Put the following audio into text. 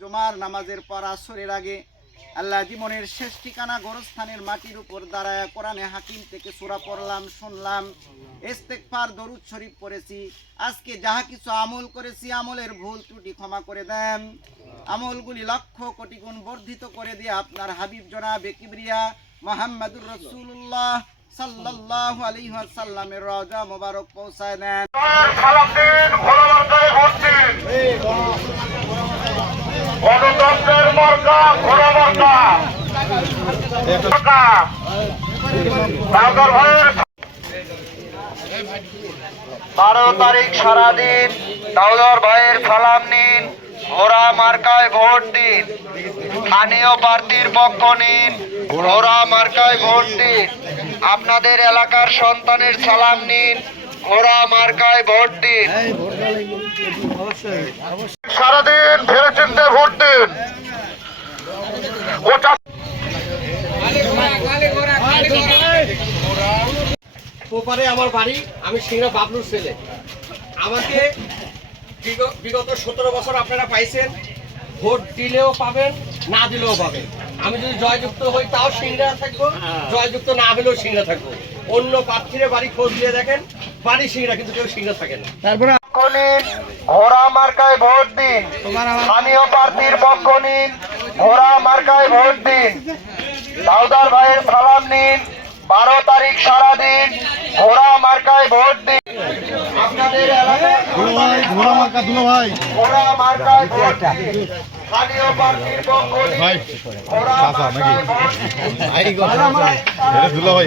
জুমার নামাজের পর আসরের আগে আল্লাহ জীবনের শেষ ঠিকানা গোরস্থানের মাটির উপর দাঁড়ায় কোরআনে হাকিম থেকে সূরা পড়লাম, শুনলাম, ইস্তেগফার দরুদ শরীফ পড়েছি। আজকে যাহা কিছু আমল করেছি আমলের ভুল ত্রুটি ক্ষমা করে দেন। আমলগুলি লক্ষ কোটি গুণ বর্ধিত করে দিয়ে আপনার হাবিব জনাবে কিবরিয়া মুহাম্মদুর রাসূলুল্লাহ সাল্লাল্লাহু আলাইহি ওয়াসাল্লামের রওজা মোবারক পৌঁছায় দেন। সালাম দিন, ঘোড়ামার্কায় ভোট দিন। গণতন্ত্রের মার্কা ঘোড়ামার্কা। 12 তারিখ সারাদিন দাউদার ভাইয়ের সালাম নিন, ঘোড়া মার্কায় ভোট দিন। স্থানীয় প্রার্থীর পক্ষ নিন, ঘোড়া মার্কায় ভোট দিন। আপনাদের এলাকার সন্তানের সালাম নিন, ঘোড়া মার্কায় ভোট দিন। সারাদিন ভেবে চিন্তে ভোট দিন। ওপারে আমার বাড়ি, আমি সিংড়া বাবলুর ছেলে। আমাকে বিগত 17 বছর আপনারা পাইছেন, ভোট দিলেও পাবেন, না দিলেও পাবেন। আমি যদি জয়যুক্ত হই তাও সিংড়া থাকবো, জয়যুক্ত না হলেও সিংড়া থাকবো। অন্য প্রার্থীরা বাড়ি খোঁজ দিয়ে দেখেন, বাড়ি সিংড়া, কিন্তু কেউ সিংড়া থাকে না। তারপরে ঘোড়া মার্কায় ভোট দিন। স্থানীয় প্রার্থীর পক্ষ নিন, ঘোড়া মার্কায় ভোট দিন। দাউদার ভাইয়ের সালাম নিন, 12 তারিখ সারাদিন ঘোড়া মার্কায় ভোট দিন। আপনাদের এলাকায় ঘোড়া মার্কা দুলো ভাই, ঘোড়া মার্কায় ভোট দিন। স্থানীয় প্রার্থীর পক্ষ নিন, ঘোড়া মার্কায় ভোট দিন। দুলো ভাই।